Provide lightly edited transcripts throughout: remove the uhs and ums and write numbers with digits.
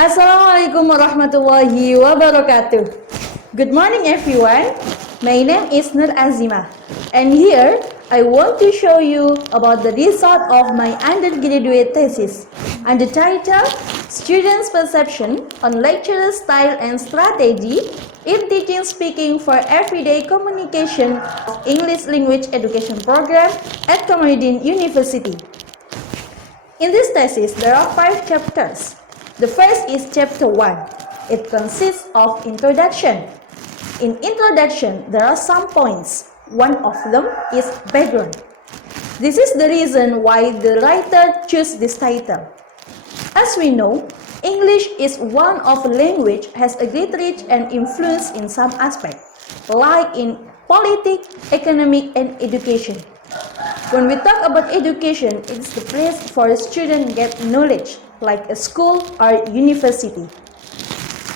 Assalamualaikum warahmatullahi wabarakatuh. Good morning everyone. My name is Azimah, and here I want to show you about the result of my undergraduate thesis and the title Students' Perception on Lecturer Style and Strategy in Teaching Speaking for Everyday Communication of English Language Education Program at Commonwealth University. In this thesis, there are 5 chapters. The first is chapter 1. It consists of introduction. In introduction, there are some points. One of them is background. This is the reason why the writer chose this title. As we know, English is one of the language has a great reach and influence in some aspect, like in politics, economic, and education. When we talk about education, it's the place for a student get knowledge, like a school or university.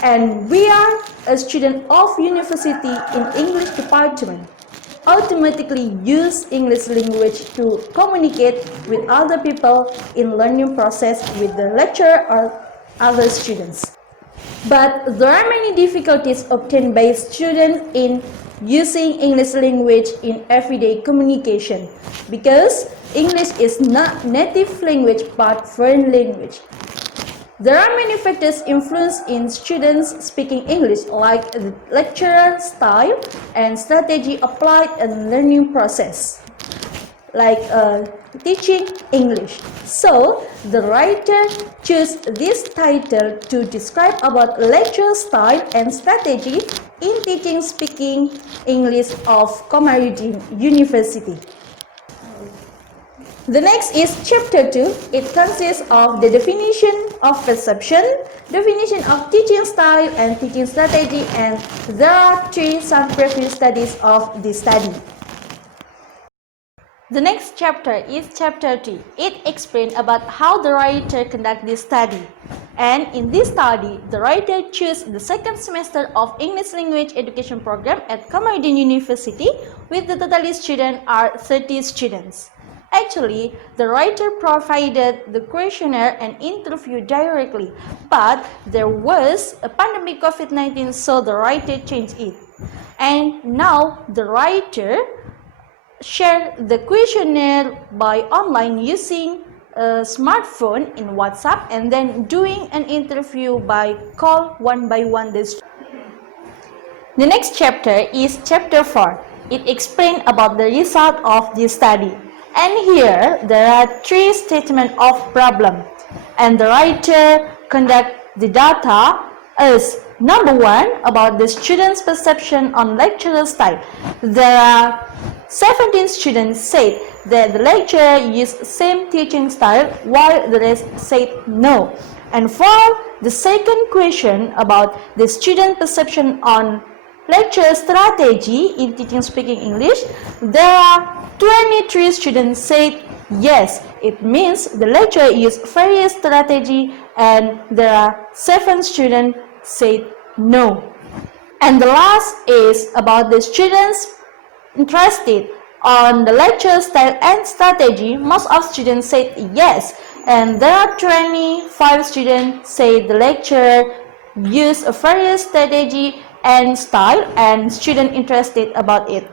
And we are a student of university in English department. Automatically use English language to communicate with other people in learning process with the lecturer or other students. But there are many difficulties obtained by students in using English language in everyday communication because English is not native language but foreign language. There are many factors influence in students speaking English, like the lecturer style and strategy applied in learning process, like teaching English. So, the writer chose this title to describe about lecture style and strategy in teaching speaking English of Commonwealth University. The next is chapter 2. It consists of the definition of perception, definition of teaching style and teaching strategy, and there are 3 some previous studies of this study. The next chapter is chapter 3. It explains about how the writer conduct this study. And in this study, the writer chose the second semester of English Language Education Program at Commonwealth University with the total students are 30 students. Actually, the writer provided the questionnaire and interview directly, but there was a pandemic COVID-19, so the writer changed it. And now the writer shared the questionnaire by online using a smartphone in WhatsApp and then doing an interview by call one by one. The next chapter is chapter 4. It explains about the result of this study. And here there are 3 statements of problem, and the writer conduct the data as number 1 about the students' perception on lecturer style. There are 17 students said that the lecturer used same teaching style while the rest said no. And for the second question about the student perception on lecture strategy in teaching speaking English, there are 23 students said yes. It means the lecturer used various strategy, and there are 7 students said no. And the last is about the students interested on the lecture style and strategy. Most of students said yes, and there are 25 students said the lecturer used a various strategy and style, and student interested about it.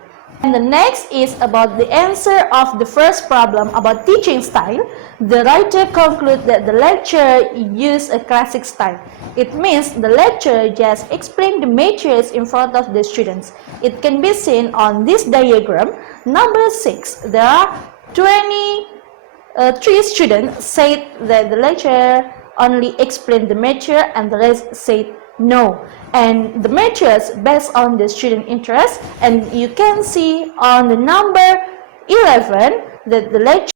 And the next is about the answer of the first problem about teaching style. The writer concludes that the lecturer used a classic style. It means the lecturer just explained the materials in front of the students. It can be seen on this diagram. Number 6, there are 23 students said that the lecturer only explained the material and the rest said no. And the materials based on the student interest, and you can see on the number 11 that the lecture.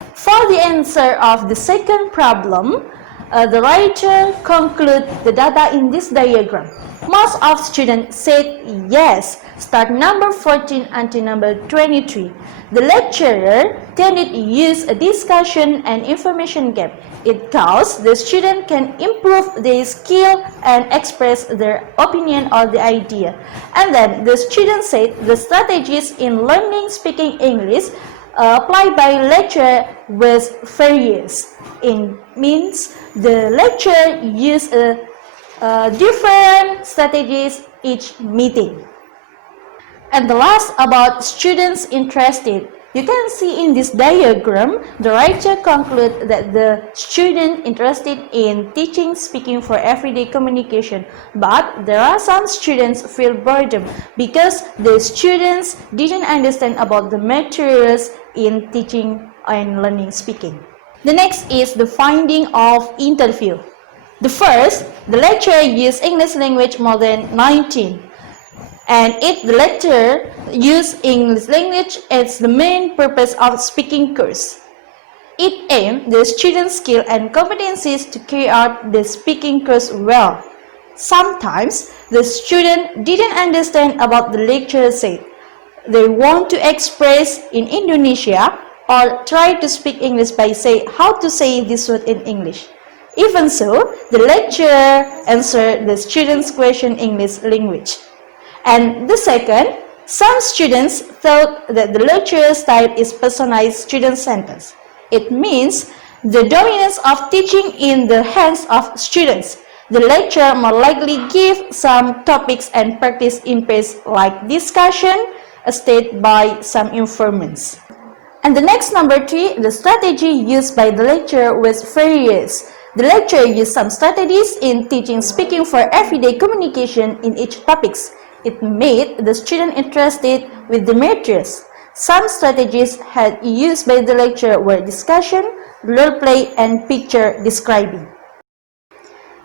For the answer of the second problem, the writer concludes the data in this diagram. Most of students said yes, start number 14 until number 23. The lecturer tended to use a discussion and information gap. It causes the student can improve their skill and express their opinion or the idea. And then the student said the strategies in learning speaking English applied by lecturer was various. It means the lecturer used different strategies each meeting. And the last about students interested. You can see in this diagram, the writer concludes that the student interested in teaching speaking for everyday communication, but there are some students feel burdened because the students didn't understand about the materials in teaching and learning speaking. The next is the finding of interview. The first, the lecturer used English language more than 19. And the lecturer used English language as the main purpose of speaking course. It aimed the students' skill and competencies to carry out the speaking course well. Sometimes the student didn't understand about the lecturer said. They want to express in Indonesia or try to speak English by saying how to say this word in English. Even so, the lecturer answered the students' question in English language. And the second, some students thought that the lecture style is personalized student-centered. It means the dominance of teaching in the hands of students. The lecturer more likely give some topics and practice in pace like discussion, stated by some informants. And the next number 3, the strategy used by the lecturer was various. The lecturer used some strategies in teaching speaking for everyday communication in each topics. It made the student interested with the materials. Some strategies had used by the lecturer were discussion, role play, and picture describing.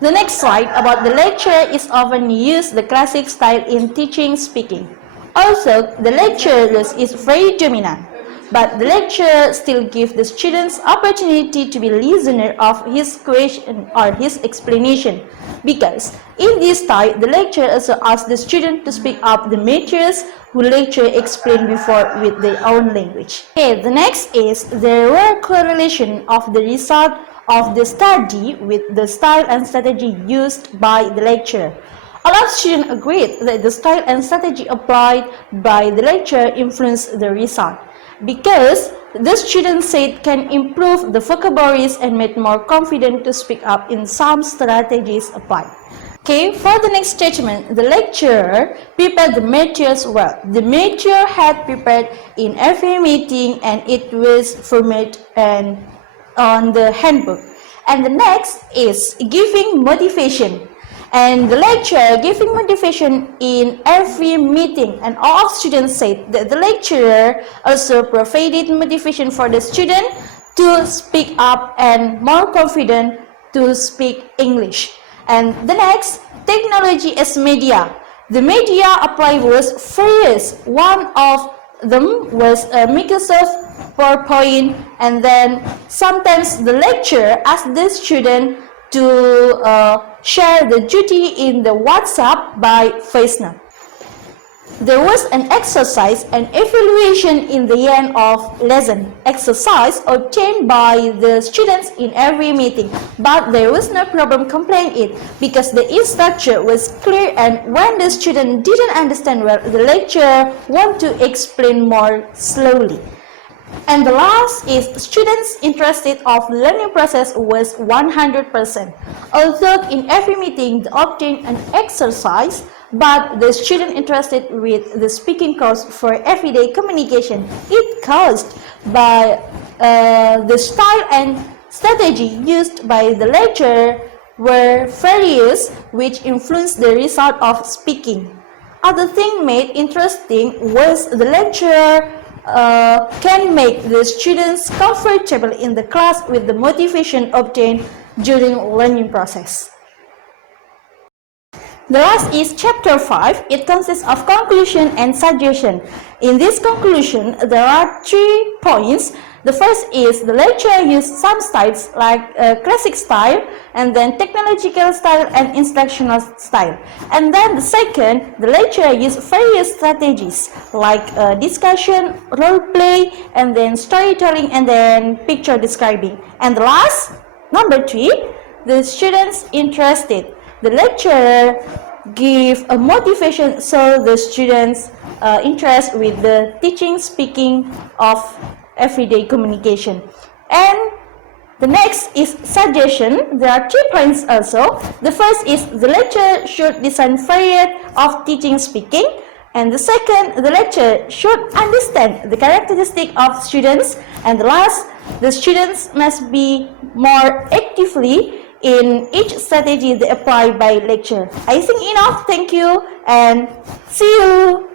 The next slide about the lecturer is often used the classic style in teaching speaking. Also, the lecturer is very dominant, but the lecturer still gives the students opportunity to be listener of his question or his explanation, because in this style the lecturer also asks the student to speak up the materials who lecturer explained before with their own language. Okay, the next is there were correlation of the result of the study with the style and strategy used by the lecturer. A lot of students agreed that the style and strategy applied by the lecturer influenced the result, because the students said can improve the vocabularies and made more confident to speak up in some strategies applied. Okay, for the next statement, the lecturer prepared the materials well. The material had prepared in every meeting and it was formatted and on the handbook. And the next is giving motivation. And the lecturer giving motivation in every meeting, and all students said that the lecturer also provided motivation for the student to speak up and more confident to speak English. And the next, technology as media. The media applied was various. One of them was Microsoft PowerPoint, and then sometimes the lecturer asked the student to share the duty in the WhatsApp by voice note. There was an exercise and evaluation in the end of lesson. Exercise obtained by the students in every meeting, but there was no problem complaining it because the instruction was clear, and when the student didn't understand well, the lecturer want to explain more slowly. And the last is students interested of learning process was 100%. Although in every meeting they obtained an exercise, but the student interested with the speaking course for everyday communication, it caused by the style and strategy used by the lecturer were various, which influenced the result of speaking. Other thing made interesting was the lecturer can make the students comfortable in the class with the motivation obtained during learning process. The last is chapter 5. It consists of conclusion and suggestion. In this conclusion, there are 3 points. The first is the lecturer used some styles like classic style, and then technological style and instructional style. And then the second, the lecturer used various strategies like discussion, role play, and then storytelling, and then picture describing. And the last, number 3, the students interested. The lecturer give a motivation so the students interest with the teaching speaking of everyday communication. And the next is suggestion. There are 3 points also. The first is the lecturer should design variety of teaching speaking. And the second, the lecturer should understand the characteristic of students. And the last, the students must be more actively in each strategy they apply by lecture. I think enough. Thank you and see you.